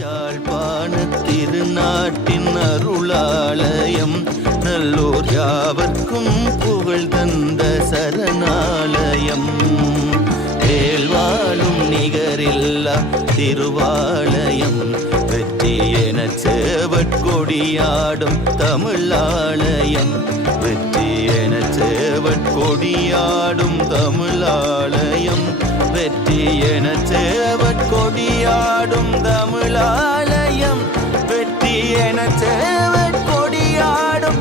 யாழ்ப்பாண திருநாட்டின் அருளாலயம் நல்லோர் யாவர்க்கும் புகழ் தந்த சரணாலயம். வேல்வாழும் நிகரில்லா திருவாலயம் வெற்றி என சேவற்கொடியாடும் தமிழாலயம். வெற்றி என சேவற்கொடியாடும் தமிழாலயம். வெற்றி என சேவற்கொடியாடும் தமிழாலயம். வெற்றி என சேவற்கொடியாடும்